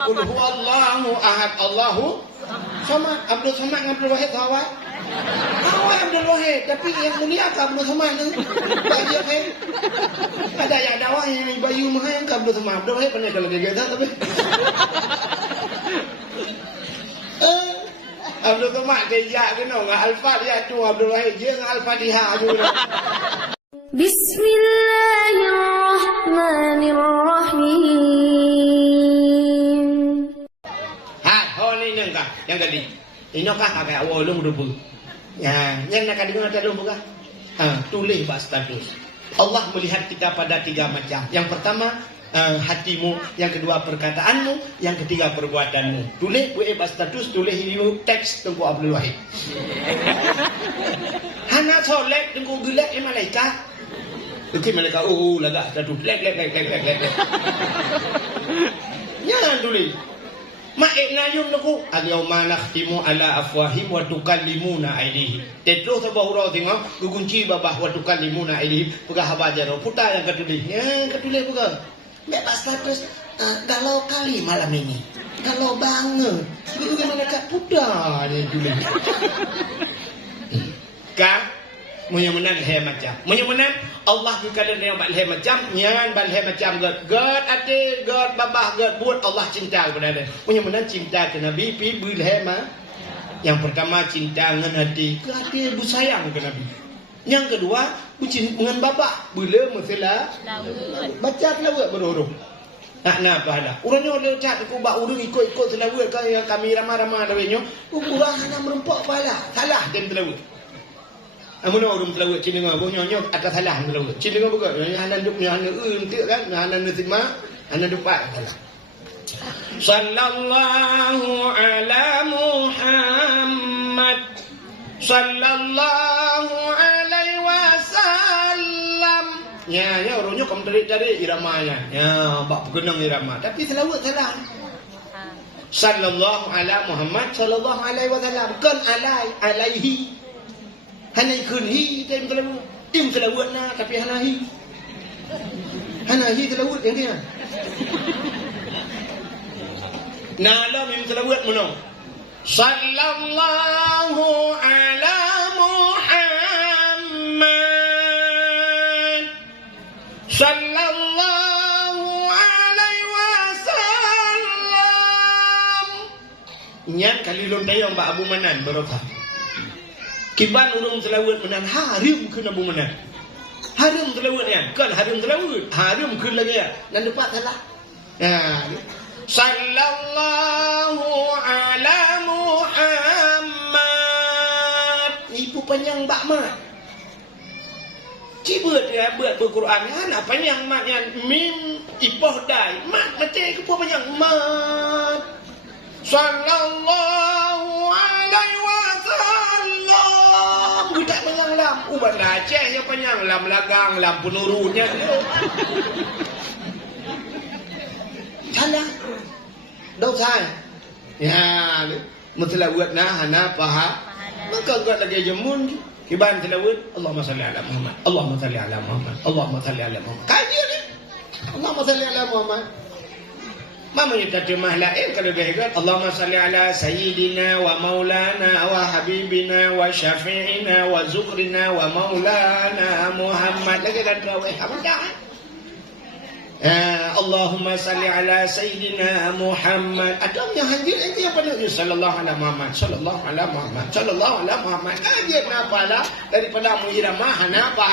Qul huwallahu ahad, Allahu samad. Abdul Samad dengan Abdul Wahid awak. Awak Abdul Wahid, tapi yang mulia ke Abdul Samad tu. Bagi apa? Ada yang dakwah yang bayu mahal ke Abdul Samad. Abdul Wahid pandai kalau dia kata tapi. Abdul Samad dia kena dengan Al-Fatihah tu Abdul Wahid dia dengan Al-Fatihah juga. Bismillahirrahmanirrahim. Ni nengkah yang tadi. Ini kah agak awal lu rubu. Ya, yang nak dengar ada lu bukan? Tulis bab status. Allah melihat kita pada tiga macam. Yang pertama hatimu, yang kedua perkataanmu, yang ketiga perbuatanmu. Tulis buat bab status, tulis itu teks Tengku Abdul Wahid. Hana solek tengku gelak malaikat. Okey malaikat lagak status. Lek. Jangan tulis. Ma'ikna yum naku al-yawma nakhtimu ala afwahim wa tukallimuna aydihim. Tetlo sabah urau tengok gugunci babah wa tukallimuna aydihim. Pegah habajaro putar yang ketulis. Yang ketulis pegah. Bebas status galau kali malam ini. Galau banget. Bagaimana kat putar ni tulis. Kah menyemenan leher macam. Menyemenan Allah kekadang yang leher macam, nyan leher macam god ade, god babah, god buat Allah cinta kepada dia. Menyemenan cinta ke Nabi pi leher mah. Yang pertama cinta dengan hati, ke hati bu sayang ke Nabi. Yang kedua, bucin dengan babah, bila masalah baca selawat berhuruf. Nak pahala. Urangnya dia cak ku bak urang ikut selawat ke yang kami ramah-ramah dawenya, urang hanya merempak pahala. Salah dia selawat. Amun orang telawat cina ngah bonyonya atas salah telawat. Cina ngah bukan. Hana duk hana untuk kan, hana terima, hana dapat salah. Sallallahu ala Muhammad. Sallallahu alaihi wasallam. Ya orangnya kamu tarik iramanya. Ya bak pegenang irama. Tapi selawat salah. Sallallahu ala Muhammad sallallahu alaihi wasallam. Bukan alaihi. Hana ikun hi tim telawut na tapi hana hi telawut yang dia nala mim telawut mono sallallahu ala Muhammad sallallahu alaihi wasallam nyan kali lontai yang Mbak Abu Manan barokah. Kiban urung selawat menan harim ke Nabi menan. Harim selawat ni kan harim selawat. Harim ke lagi ya. Dan dapat salah. Sallallahu ala Muhammad. Ibu panjang bak mat. Cibut ya buat Al-Quran kan apa yang matnya mim ipoh dai. Mat macam ke panjang mat. Sallallahu alaihi wasallam. Budak panjang lam. Ubat Aceh yang panjang lam lagang lam penurunnya. Salah. Dosa. Ya, mentelawat nah hana paha. Maka enggak lagi jemun. Kiban telawat Allahumma salli ala Muhammad. Allahumma salli ala Muhammad. Allahumma salli ala Muhammad. Kaji ni. Allahumma salli ala Muhammad. Mama kita terjemah lain kalau berhebat Allahumma salli ala sayyidina wa maulana wa habibina wa syafi'ina wa zukrina wa maulana Muhammad lagi dan terawih apa Allahumma salli ala sayyidina Muhammad ada yang hanjir itu yang pada sallallahu ala Muhammad sallallahu ala Muhammad sallallahu ala Muhammad dia kenapa lah daripada muirama hanapa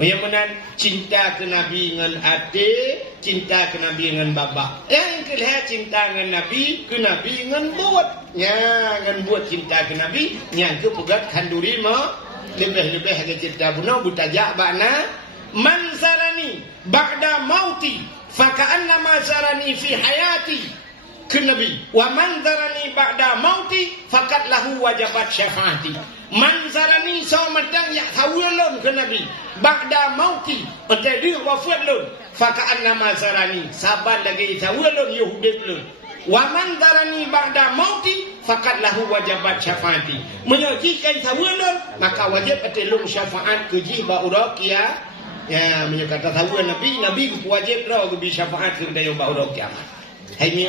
yang menan cinta ke Nabi dengan hati, cinta ke Nabi dengan bapa. Yang kedua cinta dengan Nabi ke Nabi dengan buat. Ya, dengan buat cinta ke Nabi, yang ke pegat kanduri ma lebih-lebih ke cinta bunuh butajak bakna man sarani ba'da mauti faka'anna ma sarani fi hayati ke Nabi. Wa man sarani ba'da mauti fakat lahu wajabat syafaati. Manzarani sama matang ya hawalon ke Nabi ba'da mauti pada dia wafat lon faka'an nama zarani sabar lagi hawalon yahudit lon wa manzarani ba'da mauti fakat lahu wajabat syafaati menyajikan hawalon maka wajib atilum syafaat ke jiba uraqiya Ya, menyukata tahu Nabi wajib dah bagi syafaat ke dalam bahagia kiamat. Hai mi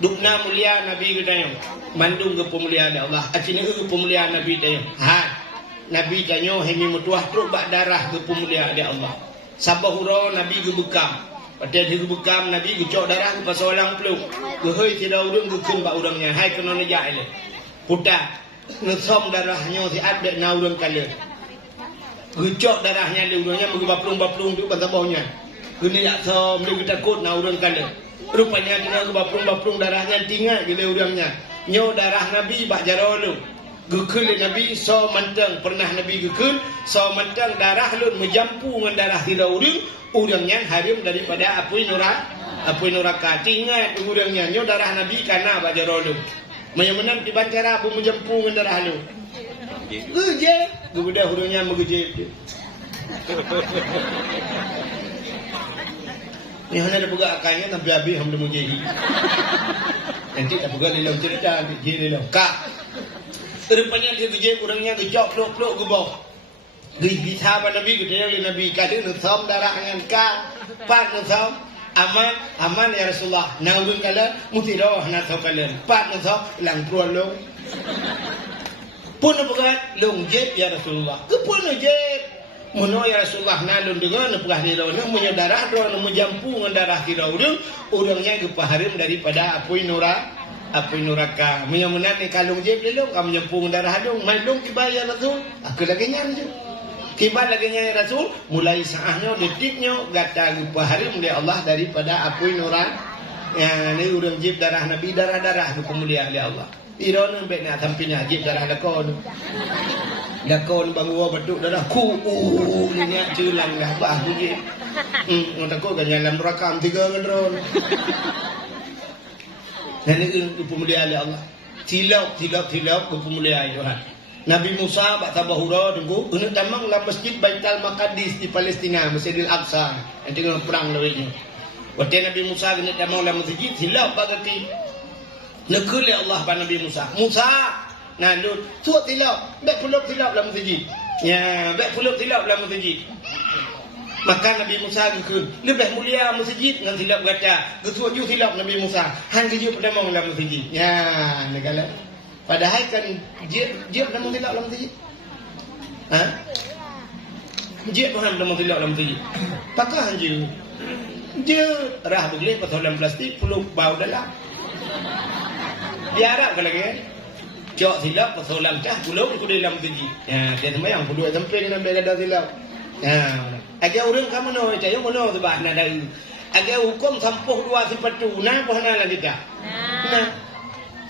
dukna mulia Nabi ke dalam mandung ke pemuliaan Allah. Acina pemuliaan Nabi dalam. Nabi tanya hai mi mutuah truk bak darah ke pemuliaan Allah. Sabahura Nabi ke bekam. Pada dia ke bekam Nabi ke cok darah ke pasal orang peluk. Ke hei tidak urang ke kun bak urangnya. Hai kena nejak ele. Putar ngesom darahnya si adek na urang kala. Gecok darahnya dia urangnya bagi baplung-baplung tu pada bawahnya. Kena tak som dia takut nak urang kala. Rupanya kena baplung-baplung darahnya tinggal gila urangnya. Nyo darah Nabi bak jaro lu. Gekul Nabi so mantang pernah Nabi gekul so mantang darah lu menjampu dengan darah tidak urangnya harim daripada apui neraka. Tinggal urangnya nyo darah Nabi kana bak jaro lu. Menang di bancara bu menjampu dengan darah lu. Geje, gebudah hurungnya mengeje. Ni hanya ada buka akalnya Nabi Abi hamda mujahi. Nanti tak buka dalam cerita geje dalam kak. Rupanya dia geje kurangnya gejok peluk-peluk gebok. Geji sahabat Nabi gedaya oleh Nabi kata nusam darah dengan kak. Pat nusam aman ya Rasulullah. Nang kala mutiroh nasau kalian. Pat nusam lang prualong. Pun berat long jeb ya Rasulullah. Kepun jeb. Mono ya Rasulullah nalun dengan nepah di daun punya darah doang menjampu dengan darah di daun urangnya gepaharim daripada apui neraka. Menyamunan ni kalung jeb lelong kamu jampu dengan darah dong. Malung tiba ya Rasul. Aku lagi nyanyi. Tiba lagi nyanyi Rasul. Mulai saahnya detiknya gata gepaharim oleh Allah daripada apui neraka. Ya ni urang jeb darah Nabi darah kemuliaan oleh Allah. Iron baik nak sampingnya jib darah lakon. Lakon bangua betuk darah ku. Ni niat celang dah bah tu jib. Orang takut kan dalam rakam 3 gendron. Dan ini pemuliaan Allah. Tilap pemuliaan Tuhan. Nabi Musa bak tabahura tunggu kena tamang dalam masjid Baitul Maqdis di Palestina, Masjidil Aqsa. Nanti kena perang lawainya. Waktu Nabi Musa kena tamang dalam masjid hilap bagati. Nekul Allah pada Nabi Musa. Nalun suat tilap, bek puluk tilap dalam masjid. Ya, bek puluk tilap dalam masjid. Maka Nabi Musa gekun, lebih mulia masjid dengan tilap gata. Gesuat ju tilap Nabi Musa. Han geju pada mau dalam masjid. Ya, negala. Padahal kan dia pada mau tilap dalam masjid. Dia pun pada mau tilap dalam masjid. Pakah je. Dia rah boleh pasal dalam plastik puluk bau dalam. Biarap ke lagi cok silap persoalan cah pulau aku dalam masjid. Ya, dia sembahyang puluh sampai dengan berada silap. Ya, agak orang kamu no caya mono tu bah nak dari. Agak hukum sampuh 2 sipatu nah pohana lagi dah. Nah.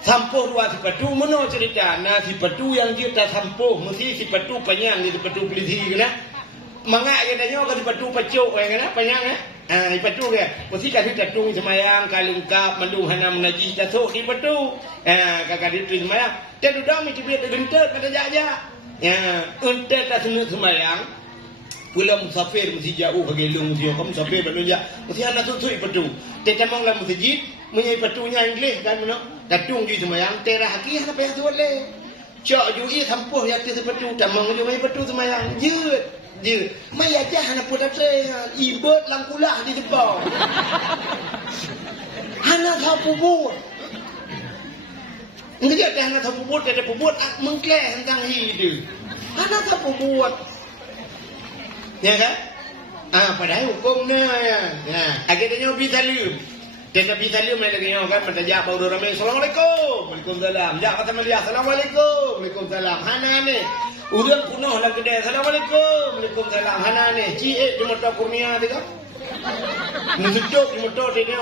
Sampuh 2 sipatu mono cerita. Nah sipatu yang dia tak sampuh mesti sipatu panjang di sipatu polisi kena. Mangak katanya ke sipatu pacuk kena panjang ipatu ke mesti kasih tatung semayang kalungkap mandung hana menajis tasuk di patu kakak itu semayang dan udah mesti biar gentet pada jaja ya untet tak senuk semayang pula musafir mesti jauh ke gelung dia kamu musafir belanja mesti hana susuk ipatu tetamang lah masjid punya ipatunya Inggeris kan mana tatung di semayang terah ki apa yang tuan le cak ju sampuh ya ti sepatu tamang ju mai patu semayang je mai aja hana putat ibot langkulah di depan hana thapu buat enggak ada hana thapu buat ada pembuat mengkleh tentang hidup hana thapu buat ya kan padahal hukumnya ya akhirnya bisa salim dan Nabi salim lagi kan bertajak baru ramai assalamualaikum waalaikumsalam jak kata Malia assalamualaikum waalaikumsalam hana ni udang kuno lah kedai assalamualaikum waalaikumsalam hana ni ciek di motor kurnia tu kan nusuk di motor dia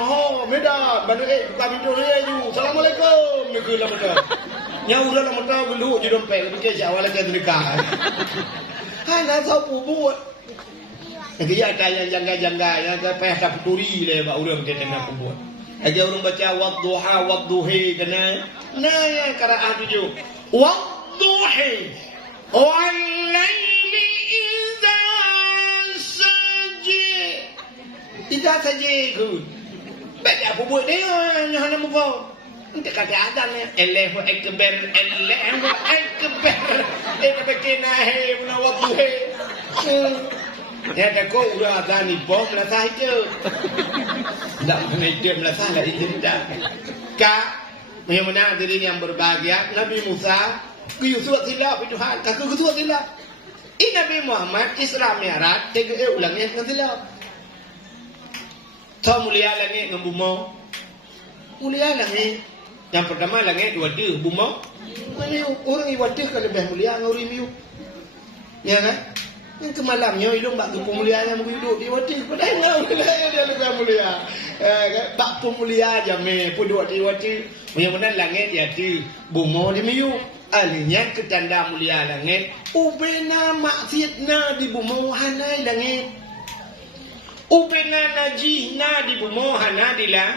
medan bandu buka pintu dia ju assalamualaikum negeri lah motor nya udah lah motor beluk je dompet fikir awal lagi dekat hana tahu buat dia ada yang jangga-jangga yang payah tak peduli le bak urang kita nak buat aja orang baca wadduhi kena nah ya qiraat tu wadduhi wal-laili idza saji ku baca apa buat dia hana mau nanti kata azan ya Allahu akbar Allahu akbar itu begini hai wadduhi Ya tak kau udah ada ni bom lah saya je. Tak kena dia lah saya itu tidak. Kak, yang mana diri yang berbahagia Nabi Musa, kuyusut silap itu hal, kak kuyusut silap. Ini Nabi Muhammad Isra Mi'raj, tiga ulangnya kan silap. Tahu mulia langit dengan bumi. Mulia langit. Yang pertama langit dua dia bumi. Orang yang wadah kan lebih mulia dengan orang miu. Ya kan? Yang kemalamnya ilmu bak kemuliaan yang hidup di wati pada ngau dia lebih mulia. Bak pemulia jame pun di wati. Yang mana langit ya di bumi di miu. Alinya ketanda mulia langit. Ubena maksiatna di bumi hanai langit. Ubena najihna di bumi hanai dilah.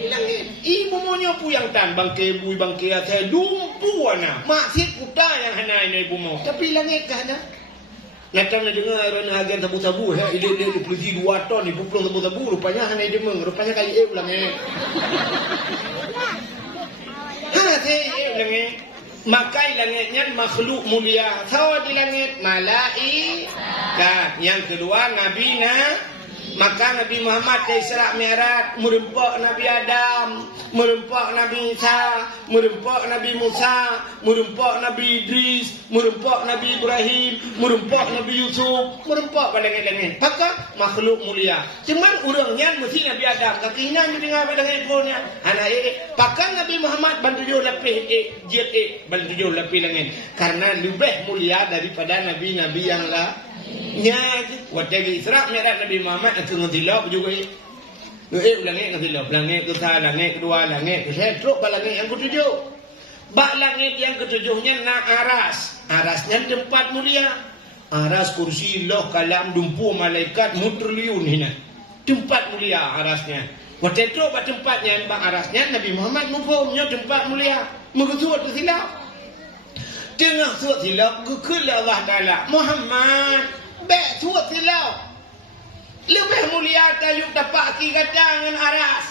Langit. Ibu monya pu yang tan bangke bui bangke athe dumpu ana. Maksiat kuda yang hanai di bumi. Tapi langit kan ada. Natang na dengar orang agen sabu-sabu dia polisi 2 ton ni puplong sabu-sabu rupanya hanya dia rupanya kali ulang ulang maka langitnya makhluk mulia sawa di langit malaikat yang kedua nabi maka Nabi Muhammad ke Isra Mi'raj merempak Nabi Adam, merempak Nabi Isa, merempak Nabi Musa, merempak Nabi Idris, merempak Nabi Ibrahim, merempak Nabi Yusuf, merempak pada langit-langit. Maka makhluk mulia. Cuman orangnya mesti Nabi Adam. Kakinya dengar pada handphonenya. Anak pakan Nabi Muhammad bantu jo lapis jet bantu jo lapis langit. Karena lebih mulia daripada nabi-nabi yang lain. Waktu Isra Mi'raj Nabi Muhammad itu ngetilap juga langit ngetilap langit kedua langit kedua langit teruk langit yang ketujuh bak langit yang ketujuhnya na arasnya tempat mulia aras kursi loh kalam dumpu malaikat mutriliun hina tempat mulia arasnya waktu itu bak tempatnya bak arasnya Nabi Muhammad mufumnya tempat mulia mengesuat silap tengah suat silap kekul Allah Ta'ala Muhammad baik suat silap lebih mulia tajuk dapat kata dengan aras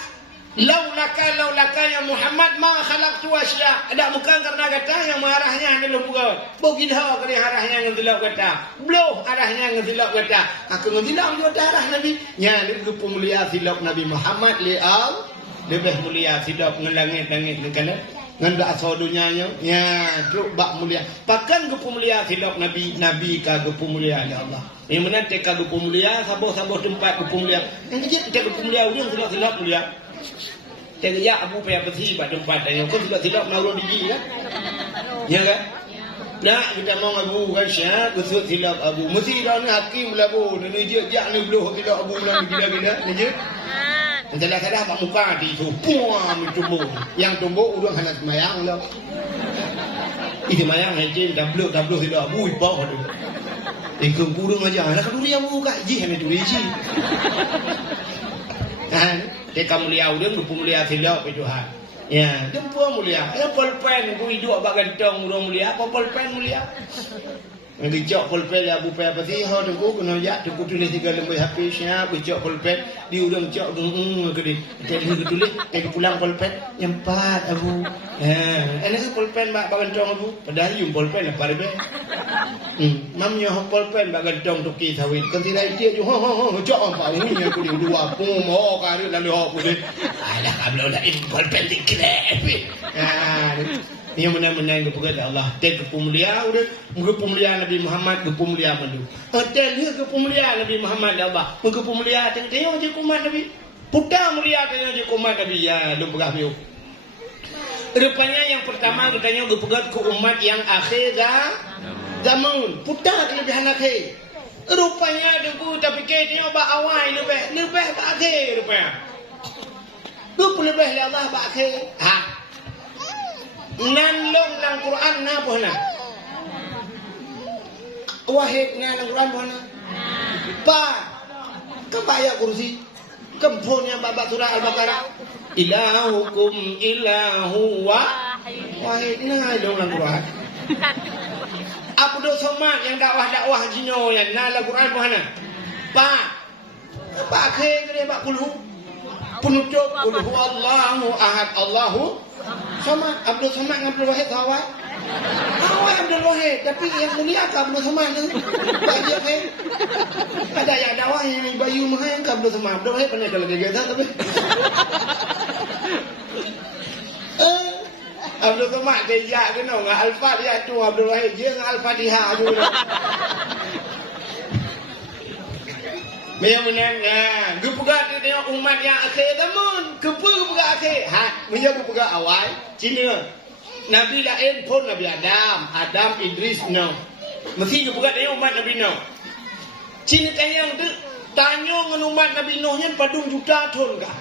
laulaka ya Muhammad ma khalaqtu asya ada bukan karena kata yang marahnya hanya lupa begitu kali arahnya yang silap kata belum arahnya yang silap kata aku ngesilap juga arah Nabi nya lebih mulia silap Nabi Muhammad li'al lebih mulia silap ngelangit-langit negara ngan asal dunianya ya truk bak mulia pakan kemulia silap nabi ka kemulia ya Allah yang mana teka kemulia sabar tempat kemulia yang kecil teka kemulia urang silap mulia teka ya abu payah besi bak tempat yang kau silap naruh biji kan ya kan nak kita mau abu kan syah kusut silap abu mesti dah ni hakim labu ni je ni beluh silap abu lah gila-gila ni je kadang-kadang pak muka di tu puang tumbuh yang tumbuh udah hendak semayang lah itu semayang aja tablo tidak bui bau tu ikut kurung aja anak keduri yang buka ji hanya duri ji kan kita mulia udah mulia silap itu ha ya dempu mulia ya polpen ku hidup abang gantong mulia apa polpen mulia ngejok pulpen abu pe apa sih ha tunggu kena ya tunggu tulis tiga lembar habisnya ngejok pulpen di udang jok gede jadi tulis pulang pulpen yang 4 abu enak pulpen bak gantong abu padahal yung pulpen apa rebe mamnya pulpen bak gantong toki sawit kan tidak dia jo jok apa ini aku di dua pun mau kari lalu aku deh ada kabel dah pulpen dikira yang menang-menang kepada Allah dan kemulia udah kemulia Nabi Muhammad kemulia mandu hotel ni kemulia Nabi Muhammad Allah kemulia tengok je kumat Nabi putar mulia tengok je kumat Nabi ya lu pegah biu rupanya yang pertama katanya kepegat ke umat yang akhir zaman putar kelebihan akhir rupanya aku tak fikir tengok bak awal lebih bak akhir rupanya lebih Allah bak akhir nan long lang Quran na bohna wahid na lang Quran bohna pa kebaya kursi kempunya bab surah al-baqarah ilahukum ilahu wahid na long lang Quran Abdul Somad yang dakwah jino yang na lang Quran bohna pa ke bak kulhu penutup kulhu Allahu ahad Allahu Somad Abdul Somad Abdul Wahid awak Abdul Wahid, tapi yang mulia ke Abdul Samad tu. Bagi apa? Ada yang dakwah yang bayu mahal ke Abdul Samad. Abdul Wahid pernah kalau gaya tapi. Abdul Samad dia kena ngah Al-Fatihah tu Abdul Wahid dia ngah Al-Fatihah tu. Menang gepegat dia tengok umat yang akhir zaman. Gepegat akhir. Menjadi gepegat awal. Cina. Nabi lain pun Nabi Adam, Idris no. Mesti gepegat tengok umat Nabi Nuh. Cina tanya tu tanya dengan umat Nabi Nuh nya padung juta tahun kah?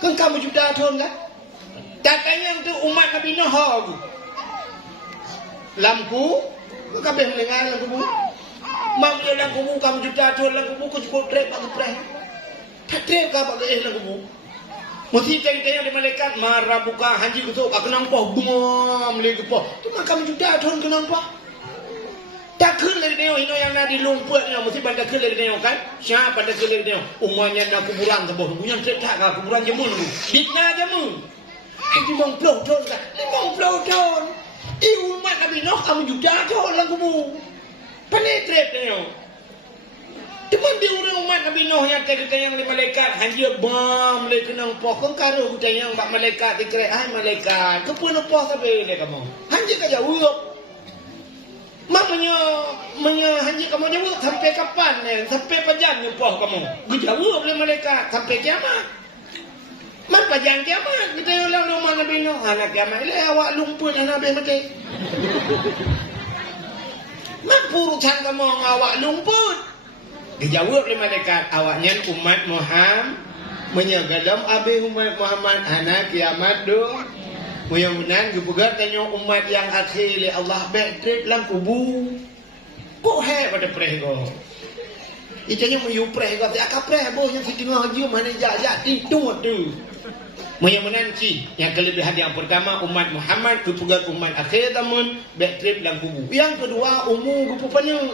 Kan kamu juta tahun kah? Tak tanya tu umat Nabi Nuh aku. Lampu, kabeh mendengar lampu. Mak dia dalam kubur kamu juta tahun dalam kubur kau cukup trap aku pray. Tak trap kau pakai dalam kubur. Mesti tanya di malaikat marah buka hanji kutuk aku nampak bungam lagi apa. Tu mak kamu juta tahun kau nampak. Tak kena lagi tengok ini yang nak dilumput ni mesti pada kena lagi tengok kan. Siapa pada kena lagi tengok umumnya nak kuburan sebuah punya tak kah kuburan jemun tu. Fitnah jemun. Haji 50 tahun kan. 50 tahun. Umat Nabi Nuh kamu juta tahun dalam kubur. Penetrate dia. Cuma dia orang umat Nabi Nuh yang tayang di malaikat hanya bam le kenang pokong karo tayang bak malaikat dikira ai malaikat kepun apa sabe dia kamu. Hanya ka jawab. Mak menya hanya kamu jawab sampai kapan ni? Sampai panjang ni poh kamu. Dijawab oleh malaikat sampai kiamat. Mak panjang kiamat kita orang umat Nabi Nuh anak kiamat le awak lumpur anak Nabi mati. Mak urusan kamu awak lumput. Dijawab oleh malaikat awaknya umat Muhammad menyegadam abi umat Muhammad anak kiamat do. Mudah-mudahan gepegat tanya umat yang akhir le Allah backtrip lang kubu. Kok hai pada preh go. Itanya mu preh go tak preh boh yang fitnah haji mana jajak tidur tu. Mudah-mudahan yang kelebihan yang pertama umat Muhammad gepegat umat akhir zaman backtrip lang kubu. Yang kedua umum gepupanya.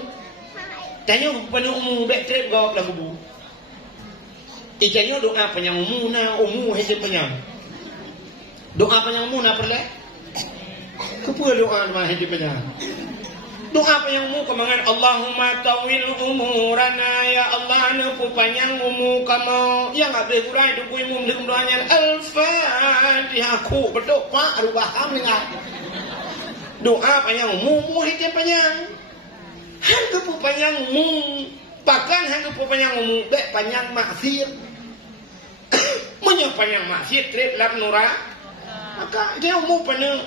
Tanya gepupanya umum backtrip go lang kubu. Itanya doa penyang umum na umum hejep penyang. Doa penyang umum na perle? Kepua doa mana hejep penyang. Doa penyang umum kemangan Allahumma tawil umurana ya Allah nepu panjang umur kamu yang habis kurai tu kui umum dengan doanya Al-Fatihah ku berdoa rubah kami ingat doa panjang umur hijau panjang hang kepu panjang umur bahkan hang kepu panjang umur dek panjang maksiat panjang maksiat trip lap nura maka dia umur panjang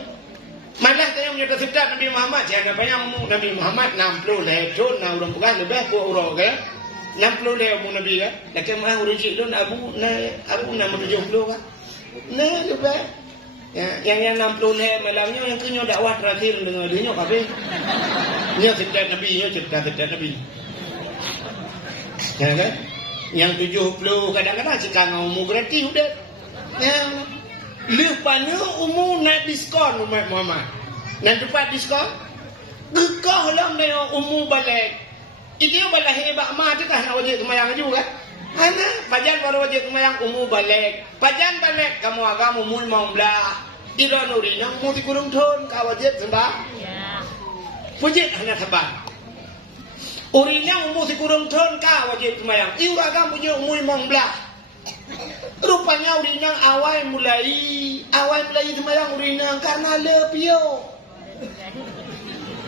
malah saya punya sedap Nabi Muhammad jangan banyak umur Nabi Muhammad 60 tahun na urang bukan lebih ku urang ke 60 tahun umur Nabi kan lakin mah urang cik don abu na 70 kan nah lebih ya yang 60 tahun malamnya yang kunyo dakwah terakhir dengan dia kabeh nya sedap Nabi nya sedap Nabi ya kan yang 70 kadang-kadang sekarang umur gratis udah ya lepasnya umur nak diskon umat Muhammad. Nak dapat diskon? Gekah lah dia umur balik. Itu balik hebat mah tu kan nak wajib kemayang juga. Mana? Pajan baru wajib kemayang umur balik. Pajan balik kamu agak umur 15. Ira nuri nang mesti kurang tahun kau wajib sembah. Ya. Wajib hanya sabar. Urinya umur si kurang tahun kau wajib kemayang. Ira agak punya umur 15. Rupanya urinang awal mulai semayang urinang karena lepio.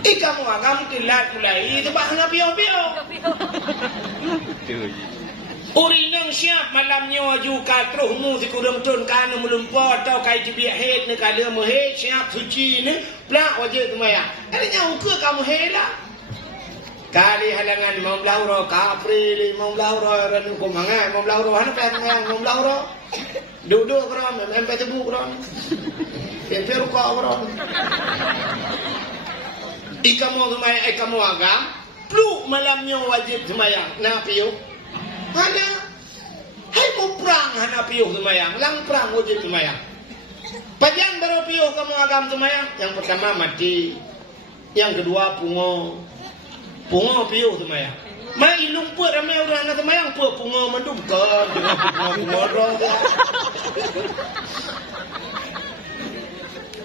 Kamu agam telat mulai sebab hanya pio. Urinang siap malamnya juga terus mu si kurang tun kan melumpur atau kai tibiak head ni kada mu head siap suci ni plak wajib semayang. Adanya ukur kamu helah. Kali halangan 15 euro kapri 15 euro ran ko mangai 15 euro hana pa mangai 15 euro duduk kron MP tebu kron peru ko kron ikamu semaya ikamu agam plu malamnya wajib semayang na piu hana hai mo prang hana piu semayang lang prang wajib semayang pajan baru piu kamu agam semayang yang pertama mati yang kedua pungo piu semayang. Mai lumpur ramai orang nak semayang pungo mendumkan dengan pungo roh.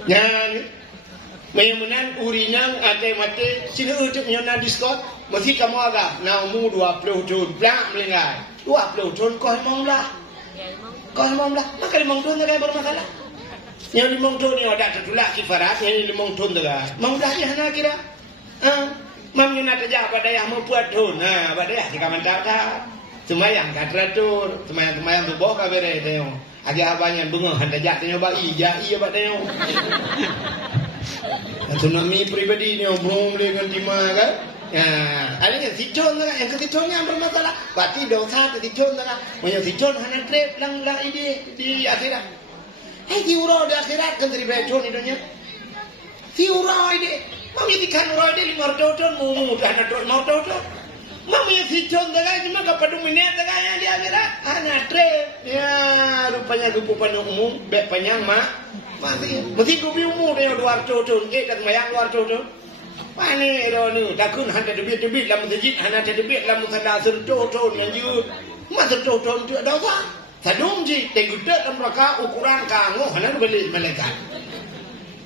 Ya ni. Memunan urinang ate mate sini utup nyona Discord mesti kamu agak naumu 20 tahun plak melengai 20 tahun kau emang lah maka 5 tahun tak ada bermasalah yang 5 tahun ni ada tertulak kifarat yang 5 tahun tak ada mau dah ya nak kira mam nyona tajak pada yang mau buat tahun pada ya jika mantap tak semayang kat teratur semayang tu bawa kabere tengok agak abang bunga hantar jak tengok bagi iya abang tengok autonomi pribadi ni belum boleh ganti kan ada yang tijon lah yang ketijon yang bermasalah berarti dosa ketijon lah punya tijon hanya trip lang ide di akhirat diurau di akhirat kan dari bejon itu nya diurau ide mau jadikan urau ide 5 tahun mu dah nak 5 tahun Mami tijon tak cuma kepada minat tak yang di akhirat anak trip ya rupanya gupupan umum bek panjang mesti gupi umum dia 200 tahun tak mayang 200 tahun Pani ronu takun hanta debit lam masjid hana debit lam musada serto yang ju masa to tu dosa sadum ji tegudet lam raka ukuran kango hana beli malaikat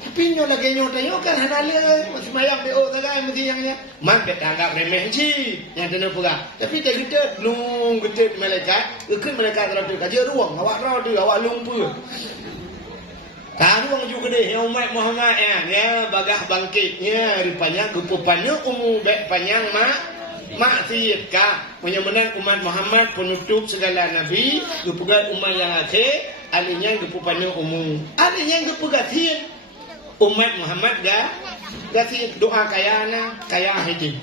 tapi nyo lagi nyo kan hana le masih mayang BO tagai mesti yang man betanggap remeh ji yang tena pura tapi tegudet lung gedet malaikat keun malaikat teradu kaje ruang awak radu awak lumpur Karuang juga deh yang umat Muhammad ya bagah bangkitnya rupanya gupupannya umum bek panjang maksiat ka menyamanan umat Muhammad penutup segala nabi gupugan umat yang akhir alinya gupupannya umum alinya gupugatin umat Muhammad gasi doa kayana kaya hidup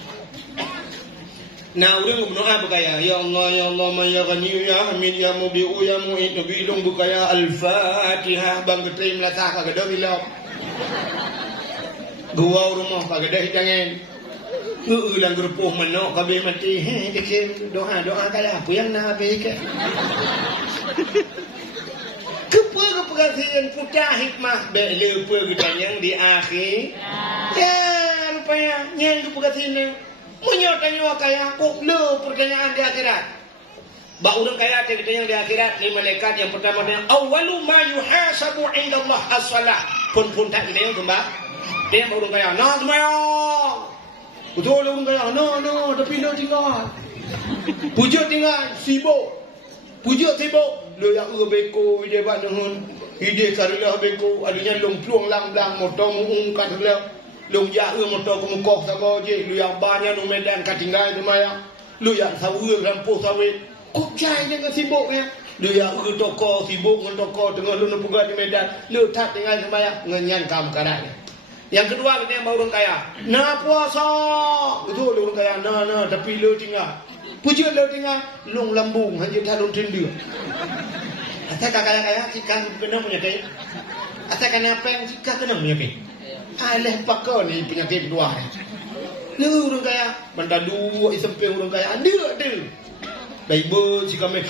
Nah, orang berdoa berkaya, ya Allah, ya Ghani, ya Hamid, ya Mubi'u, ya Mu'id, Nabi Ilung berkaya, Al-Fatihah, bang getrim latah, kagak hilap. Gua rumah, kagak hidangan. Ulang gerupuh menok, kabeh mati, dikir, doa kaya, apa yang nak habis ke? Kepegasian putah hikmah, lupa kita yang di akhir. Ya, rupanya, yang kepegasian Menyotanya kaya kok le pertanyaan di akhirat. Ba urang kaya kita yang di akhirat ni malaikat yang pertama dia awwalu ma yuhasabu indallah as-salah. Pun tak kita yang kembang. Dia urang kaya nah sembahyang. Betul urang kaya no tapi no tinggal. Puja tinggal sibuk. Puja sibuk le yang beko dia ba nuhun. Ide karilah beko adanya long pluang lang motong ungkat le. Lu ya motor kumukok sama je lu yang banyak lu medan katinggal tu maya lu yang sawir rampuh sawit kok jai dengan sibuknya lu yang toko sibuk dengan toko tengah lu nampuga di medan lu tak tinggal semaya ngenyan kam kadang yang kedua kita yang baru orang kaya na puasa betul lu orang kaya na tapi lu tinggal puja lu tinggal lu lambung hanya talun tindu asal kaya jika kena punya kaya asal kena apa jika kena punya kaya Aleh pakar ni penyakit dua. Ni orang kaya benda dua isempeng orang kaya ada. Bible jika me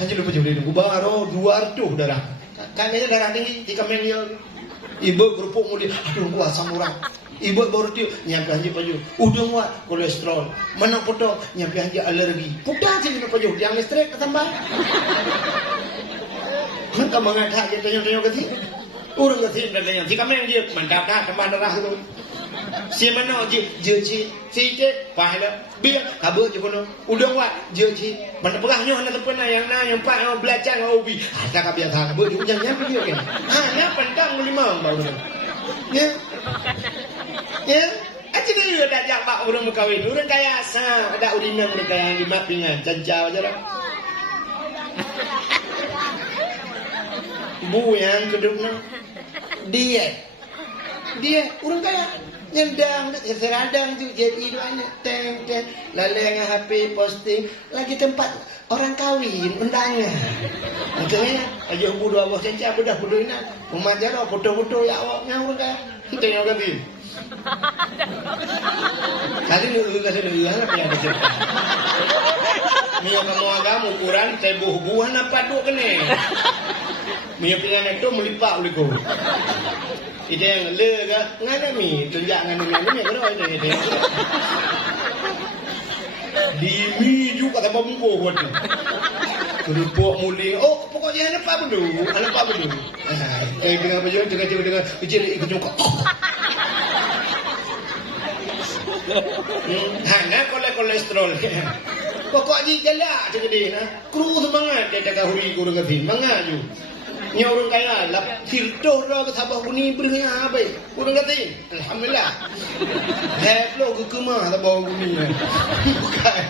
anjir lupa jadi nunggu baru 200 darah. Kan ini darah tinggi jika men dia ibu kerupuk muli aduh gua asam urat. Ibu baru dia nyampe anjir paju. Udah muat kolesterol. Mana foto nyampe anjir alergi. Putar je ni paju yang listrik tambah. Kan mengata je tanya-tanya ke sini. Urang ke sini dan jika memang dia mantap dah tambah darah tu. Si mana je si je pahala biar kabur je kono. Udah buat je mana perahnya hendak pernah yang empat yang belajar dengan ubi. Tak biasa kabur je ujangnya pergi kan. Ya pandang 5 baru. Ya. Aje dia dah ajak pak urang berkahwin. Urang kaya asal ada urinam urang kaya di mak pingan cancau je lah. Bu yang kedua dia orang kaya nyendang seradang tu jadi banyak teng laleng HP posting lagi tempat orang kahwin undangan makanya ayo budu Allah caca budah budu ina umat jaro foto-foto ya awaknya orang kaya tengok ganti kali ni apa yang ada cerita mio kamu agama ukuran tebuh buah apa tu kene mio pingan itu melipak uliku ide yang le ke ngana mi tunjuk ngana mi kena ide di mi juga tambah mungko buat Kerupuk muling. Oh, pokoknya apa dulu? Apa dulu? Dengan baju dengan kecil ikut juga. Hana kolesterol. Pokoknya jalan cakap dia. Kru semangat dia cakap huri kurang kasih. Mangat ju. Ni orang kaya lap filter dah ke sabah kuni berengah apa? Kurang kasih. Alhamdulillah. Hello ke kemah sabah kuni. Bukan.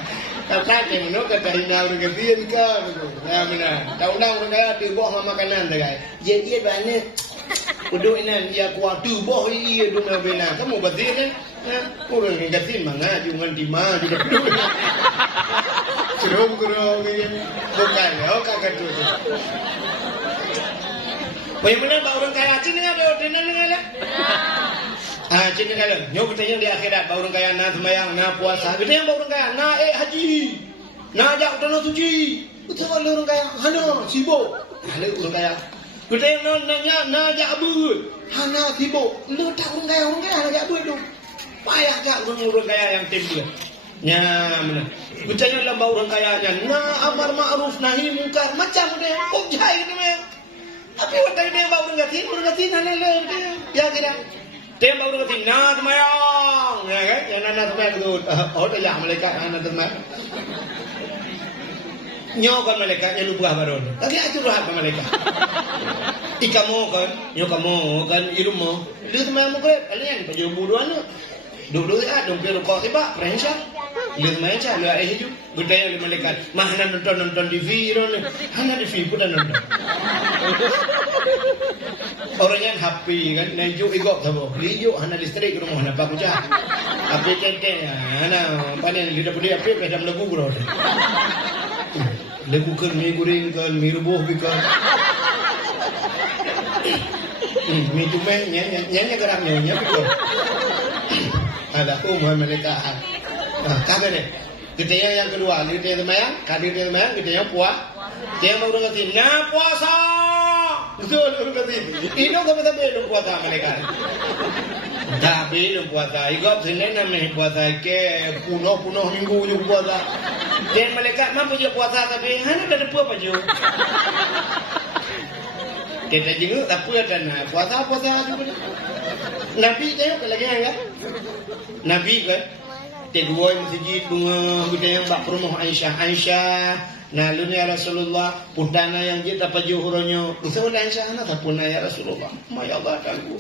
Kata dia mana kata hina orang kasih kan. Ya benar. Tahu-tahu orang kaya tu buah makanan tu kan. Dia banyak. Uduk ini dia kuat tu buah iya dulu benar. Kamu betul kan? Orang yang kasih mana jangan di mana juga dulu. Kurang ni. Bukan. Kakak tu. Bagaimana orang kaya Cina ada ordenan dengan lah? Cina kaya. Nyok kita yang di akhirat orang kaya na sembahyang, na puasa. Kita yang orang kaya na haji, na ajak tanah suci. Kita orang kaya hana sibuk. Ada orang kaya. Kita yang na ajak abud, hana sibuk. Lu tak orang kaya ajak abud tu. Payah ajak orang kaya yang timbul. Ya mana? Kita yang lambau orang kaya na amar ma'ruf nahi mungkar macam dia. Kok jahil ni meh? Tapi waktu dia bawa orang gatin hana le ya kira. Dia bawa orang gatin na semayang, ya kan? Yang na semayang tu, tak yang malaikat na semayang. Nyokan malaikatnya lupa baron. Tapi itu rohat malaikat. Ikamu kan irumo. Dia semayang mukrep, kalian baju buruan tu. Duduk ya, dompet rokok tiba, perhensya. Lihat macam lu ada hidup, budaya lu malaikat. Mana nonton TV ni, hana TV pun dah nonton. Orang yang happy kan, najuk igok sabo. Lijuk hana listrik rumah hana pak kucah. Api tenteng, hana panen lidah putih api pada lagu bro. Lagu kan mie goreng kan, mie rebus kan. Mie cuma nyanyi gerak nyanyi betul. Ada malaikat. Kata ni, kita yang kedua, kita yang semayang, kita yang puas. Kita yang baru kata, na puasa. Betul, baru kata. Ini kau betul belum puasa mereka. Tak belum puasa. Ikut Senin namanya puasa ke punuh minggu juga puasa. Dan mereka mampu je puasa tapi hanya ada apa je. Kita juga tak puas dan puasa juga. Nabi tengok lagi kan? Nabi kan? Kedua masjid bunga kita yang bak rumah Aisyah nalu ya Rasulullah putana yang dia dapat juhuronyo usaha Aisyah na tapuna ya Rasulullah ya Allah tanggu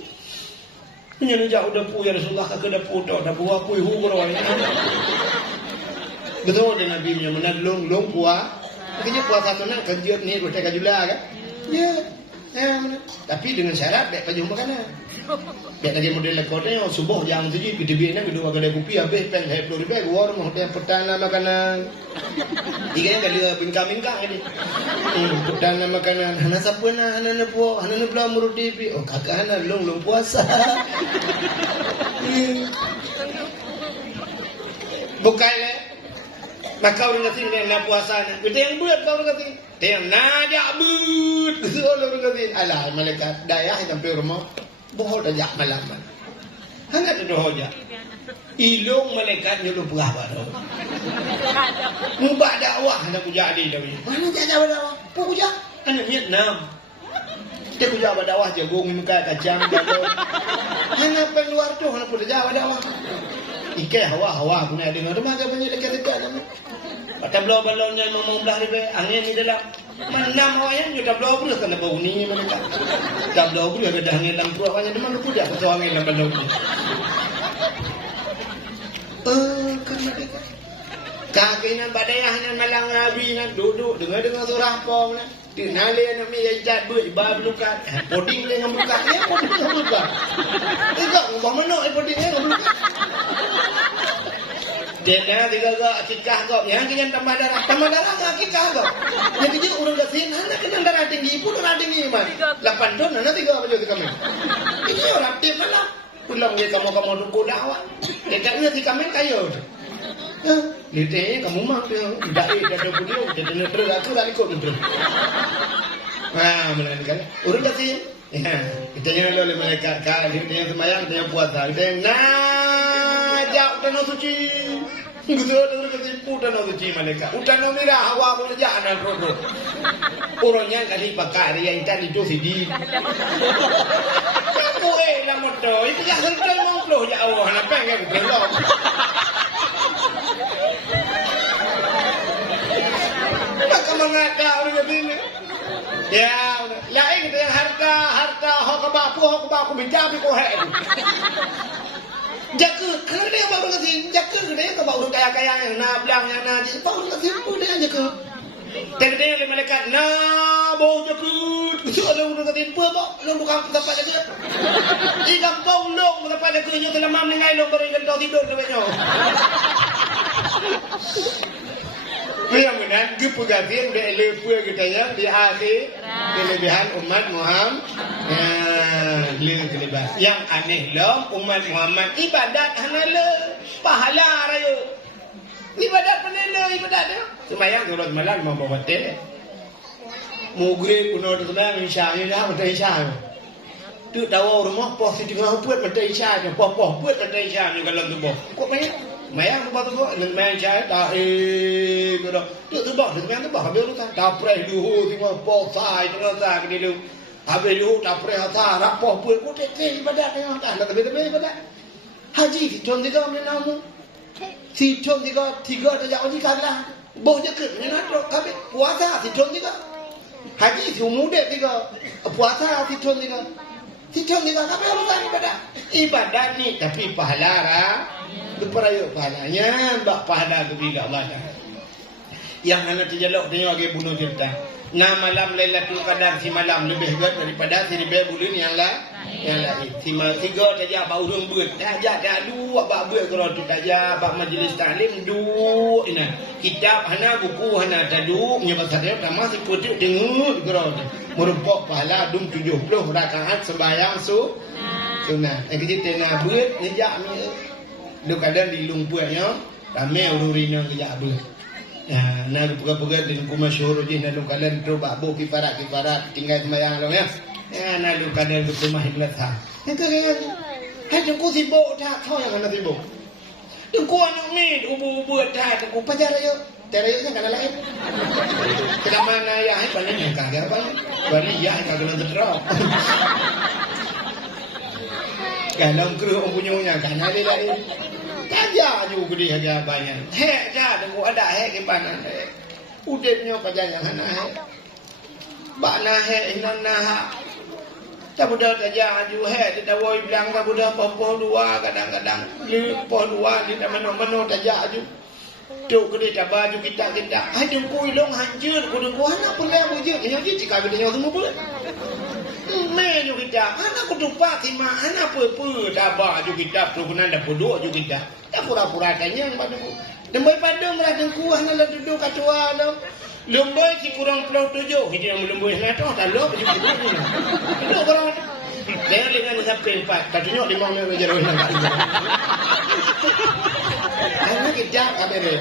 nya jauh dah pu ya Rasulullah ka kada pu dah buah pu hugro betul dengan Nabi nya menadlung long puah makanya puasa tu nak kerja ni kita kajula kan ya tapi dengan syarat dek paju makanan. Dek lagi model lekotnya subuh jam 7 kita biar nak kedua kedai kopi habis peng 20 ribu war mau dia petana makanan. Ikan kali bingkang ini. Petana makanan hana sapuna hana nepo hana nebla murut TV. Oh kakak hana long puasa. Bukai le. Maka orang kata ni nak puasa ni. Kita yang buat kau orang kata. Dia yang najak but. Orang kata. Alah malaikat daya sampai rumah. Bohong ajak malam. Hanya tu hojak. Ilung malaikat nyuruh berapa dah. Mubah dakwah nak kujak dia dah. Mana dia dakwah? Puk kujak. Anak Vietnam. Dia kujak dakwah jagung muka kacang jagung. Hanya peluar tu hanya pun dakwah. Ikai hawa punya dengar rumah ke banyak dekat nama. Pada balonnya memang belah ribe angin ni dalam. Manam awaknya nyudah belah belah kena bau ni mereka. Dah belah belah ada angin dalam perut awaknya demam tu dah ketua angin dalam balon ni. Kerana mereka. Kakinya badayahnya malang nabi nak duduk dengar surah pom nak. Dinale nak mi ajat bab lukat. Poding dengan buka ya poding dengan buka. Enggak ngomong mana poding dengan buka. Dena tiga akikah kau, yang kena tambah darah akikah kau. Yang kecil urang gasin, anda kena darah tinggi, pun darah tinggi man. 8 ton, anda 3 baju di kami. Ini orang tiap malam. Pulang dia kamu duduk dakwah. Dekatnya di kami kayu. Litenya kamu mah dari video, jadi terus aku dah ikut terus. Menarik. Urang gasin. Kita yang lalu mereka kali kita yang semayang, kita yang puasa, kita yang najak tanah suci. Betul ketipu dan orang cima mereka. Udah nomira hawa boleh jangan rodo. Orangnya kali pakai yang tadi itu sidi. Aku lah motor itu yang hendak mengploh ya Allah. Nak pengen belum. Maka mengada orang ini. Ya, lain kita yang harta hok kebaku bincang aku hek. Jaga, kalau dia bawa kasih, jaga dia ke bawa kaya yang nak belang yang nak jadi bawa kasih pun dia jaga. Tapi dia oleh malaikat, nah bawa jaga, besok ada orang kasih pun bawa, long bukan tempat jaga. Ikan bawa long tempat jaga, nyo telah mam nengai long baru ikan tidur lepas nyo. Kemudian kepegatin dia lepas kita ya di akhir kelebihan umat Muhammad. Yang aneh lah umat Muhammad ibadat hanala pahala raya ibadat panela ibadat dia sembahyang turun malam mau bawa teh mugre kuno tu dah insya Allah betul insya tu tahu rumah pos di tengah buat betul insya pos buat betul insya kalau tu boh kok banyak mayang tu boh main insya tak kuno tu boh tu boh habis tu tak pray dulu tengah pos sai tengah sai ke dulu. Habis lu tak pernah tahu rapoh pun kau teteh ibadat yang tak nak lebih ibadat. Haji si con tiga mana namu? Si con tiga dah jauh jika lah. Boh je ke mana tu? Kami puasa si con tiga. Haji si muda tiga puasa si con tiga. Si con tiga kami urusan ibadat. Ibadat ni tapi pahala lah. Berperaya pahalanya, bak pahala kepada Allah. Yang anak terjelok tengok ke bunuh cerita. Nah malam Lailatul Qadar si malam lebih berat daripada 1000 bulan yang lain. Si malam 3 saja bak urang beut. Dah dua bak beut kalau tu saja bak majlis taklim dua ina. Kitab hana buku hana tadu nya pasal dia masih putih dengut kalau merupakan pahala 70 rakaat sembahyang sunah. Kita tengah beut ngejak ni. Lu kadang di lumpuhnya ramai ururina ngejak beut. Nah pega-pega di rumah masyhur je nak kalian tu babo kifarat tinggal sembahyang long ya. Nah kalian betul mah iblat ha. Itu kan. Hai jengku sibuk tak tahu yang mana sibuk. Jengku anak ni ubu-ubu dah aku pajar ayo. Terayanya kan lain. Tidak mana ya hai paling yang kagak apa. Bari ya kagak nak terus. Kalau kru punya kan ada lain. Kaja juga dia harga banyak. Hek dah, tunggu ada hek ke mana hek. Udepnya pajan yang hana hek. Bana hek inan nah. Tak budak saja aju hek. Tidak boleh bilang tak budak poh dua kadang-kadang. Poh dua di mana-mana saja aju. Tu kita baju kita. Hai dengku ilong hancur. Ku dengku anak pun dah bujur. Ini jika kita semua boleh. Menu kita, anak kudu pati mah, anak apa dah baju kita, perubahan dah bodoh juga kita. Tak pura-pura kanyang pada ku. Lembai pada meradang ku, anak lah duduk katua dah. Lembai si kurang pulau 7, kita yang lembai nak tahu tak lo baju bodoh ni. Duduk korang. Jangan dengan sampai 4, katanya 5 orang jeruk nak. Anak kita kabere.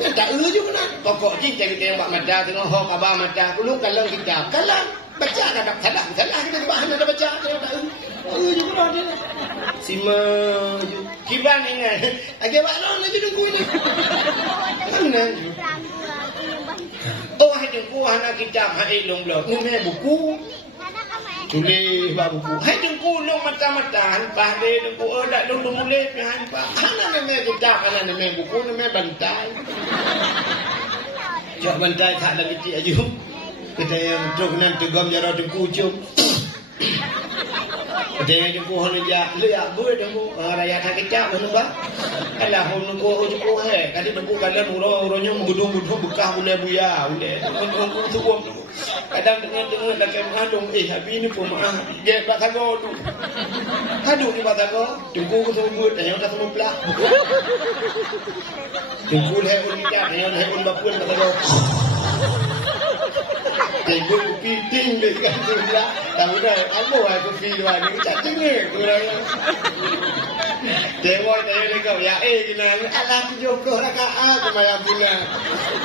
Ya tak juga nak. Pokok kita yang buat mata, tengok hok abah mata, lu kalau kita kalah. Baca kadang salah kita bahan ada baca dia tak juga dia sima kiban ingat agak balon lagi tunggu ini mana oh hai tunggu anak kita hai long blok ni buku tulis buku hai tunggu long mata-mata hanpah dia tunggu dak long mulai pi hanpah anak ni kita anak ni buku ni bantai jok bantai tak lagi ti aju kita yang truk nan tegam jara tengku cum. Kita yang jengku hon ja leak beut tengku raya tak kecap mana ba. Alah hon nunggu jengku he kali tengku kalian uro-uronya menggudung-gudung bekah boleh buya boleh. Tengku tuam. Kadang dengar dekat mengandung habis ni pun maaf dia bak sago tu. Aduh ni bak sago tengku ku semua beut yang dah semua pelak. Tengku le hon ni ja yang le hon bapun bak sago. Tengok kopi ting dekat sebelah. Tak mudah. Apa aku kopi luar ni? Tak cengar aku raya. Tengok saya dekat ya kena. Alah Joko rakaat kemayang bulan.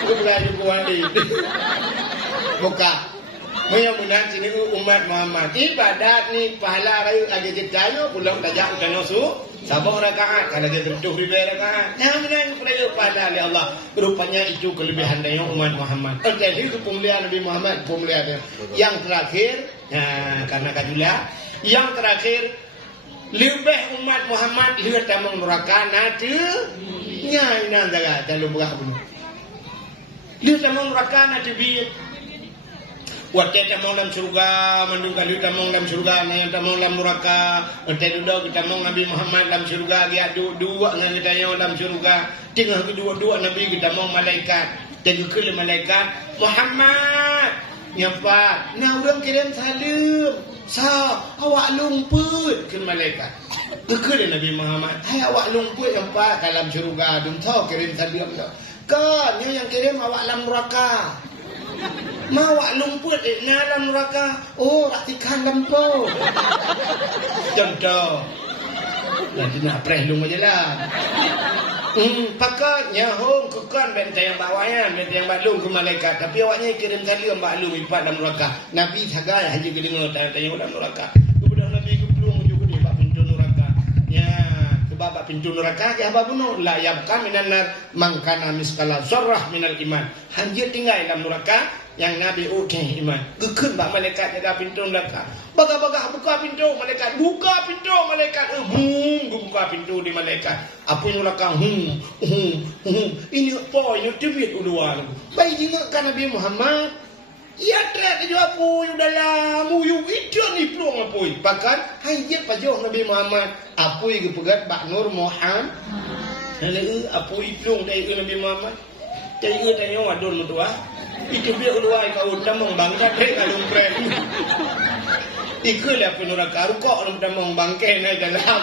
Aku berani buat ni. Buka. Mudah-mudahan sini umat Muhammad ibadat ni pahala raya ada jetayo pulang tajak utano su sabah rakaat kalau dia tentu ribu rakaat. Mudah-mudahan raya pahala oleh Allah. Rupanya itu kelebihan dari umat Muhammad. Jadi itu pemulihan Nabi Muhammad, pemulihan. Yang terakhir, karena kajulah, yang terakhir lebih umat Muhammad lihat tamang neraka nanti nyai nandaga dalam berah bunuh. Lihat tamang neraka nanti biar. Waktu tamang dalam surga, mendungkan lihat tamang dalam surga, yang tamang dalam neraka. Waktu duduk kita tamang Nabi Muhammad dalam surga, dia dua dengan kita yang dalam surga. Tinggal kedua-dua Nabi kita tamang malaikat. Tengok ke malaikat Muhammad. Nyapa, nah orang kirim salam. Awak lumput ke malaikat. Kekal Nabi Muhammad. Hai awak lumput nyapa dalam surga. Dum tahu kirim salam dah. Kan yang kirim awak dalam neraka. Mawak lumput dalam neraka. Oh, ratikan lampu. Contoh. Nanti nak preh lu aja lah. Pakatnya hong kekan benteng yang bawahnya, benteng yang balung ke malaikat. Tapi awaknya kirim salam balung ipat dalam neraka. Nabi sagai hanya kedengar tanya dalam neraka. Kemudian Nabi keplung juga di bab pintu neraka. Ya, ke bab pintu neraka ke apa bunuh? La yabqa minan nar man kana miskala zarrah minal iman. Hanya tinggal dalam neraka yang Nabi okey iman. Gekun bak malaikat jaga pintu neraka. Baga-baga buka pintu malaikat. Buka pintu malaikat. Boom, buka pintu di malaikat. Apa yang neraka? Ini apa? Ini tibit uluan. Baik ingatkan Nabi Muhammad. Ia trek dia apa yang dalam uyu itu ni plong apa? Bahkan hayat pajoh Nabi Muhammad. Apa yang pegat bak Nur Muhammad? Hele apa plong dari Nabi Muhammad? Jadi tanya wadon mutua. Itu dia uluai kau tamang bangkat kalau pren. Ikulah penuraka rukok tamang bangkai naik dalam.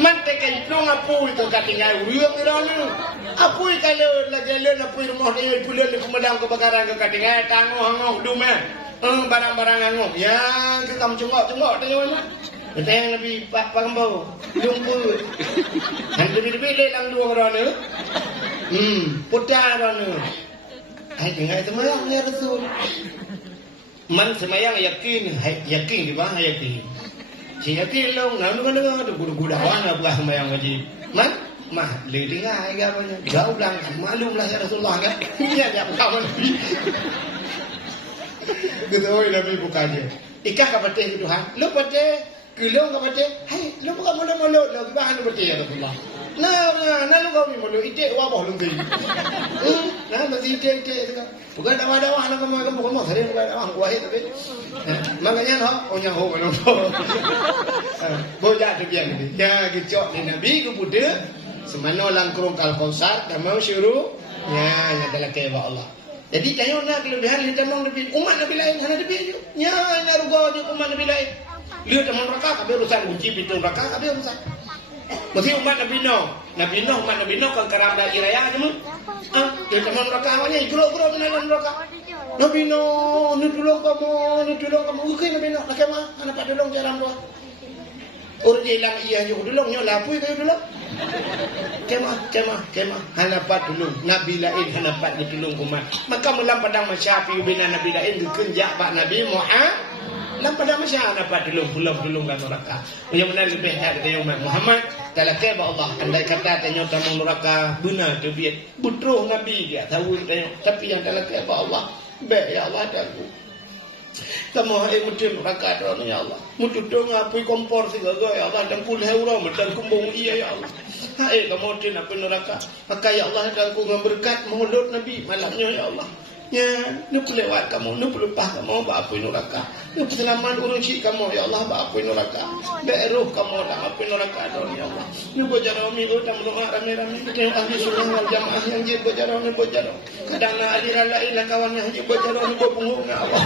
Mantekan plong apa itu katingai uang irana. Apa kalau lajalan apa rumah dia pulang di pemadam kebakaran ke katingai tangguh dumah. Barang-barang angguh. Yang ke kamu cengok tanya mana? Tanya Nabi Pak Pangambau. Lumpur. Lebih-lebih lelang dua kerana. Putar kerana. Dengar semayang ya Rasul. Man semayang yakin di bawah yakin. Si yakin long dengar tu guna wana buah semayang wajib. Man mah le dengar apa nya. Jauh lang maklumlah ya Rasulullah kan. Iya ya kawan Nabi. Gitu Nabi bukannya. Ikah ka patih Tuhan. Lu patih kelong ka patih. Hai, lu bukan mulu-mulu lu bahan lu patih ya Rasulullah. Nah lu kau ni mulu ite wabah lu tu. Nah masih ite tu. Bukan dakwah-dakwah nak kamu sering bukan dakwah wahid tapi. Makanya ho yang ho belum. Boja tu biar ni. Ya gicok ni Nabi ke Buddha semana langkrung kal kausar dan mau syuruh ya dalam kebab Allah. Jadi tanya nak kelebihan li tamang Nabi umat Nabi lain hana Nabi je. Nya na rugo je umat Nabi lain. Lihat tamang neraka kabeh urusan kunci pintu neraka kabeh urusan. Mesti umat Nabi umat Nabi kan karam dah iraya je mun. Dia tamang neraka awaknya igro-gro dalam neraka. Nabi ni tolong kamu. Ukey Nabi nak mah anak pak tolong jalan doa. Orang hilang iya je tolong nyo lapui kayu tolong. Kemah. Hanapat dulu. Nabi lain hanapat ditolong umat. Maka melam padang masyafi bina Nabi lain dikenjak bak Nabi Muhammad. Lam padang masyafi hanapat dulu kan neraka. Mudah-mudahan lebih dari umat Muhammad. Dalam kebab Allah. Andai kata tanya tamang neraka benar tu biar. Butuh Nabi dia tahu tanya. Tapi yang dalam kebab Allah. Baik ya Allah aku. Kamu hai mutim neraka tu ya Allah. Mutu dong apui kompor segala ya Allah dan kul haura dan kumbung iya ya Allah. Hai kamu tin apa neraka. Maka ya Allah dan ku berkat mengulut Nabi malamnya ya Allah. Ya, ni pelewat kamu, ni pelepah kamu ba apui neraka. Ni selamat urang si kamu ya Allah ba apui neraka. Beruh kamu dalam apui neraka ya Allah. Ni bojaro mi go tam doa rame-rame kita ahli sunnah wal jamaah yang je bojaro. Kadang aliran lain kawan yang je bojaro ni penghung ya Allah.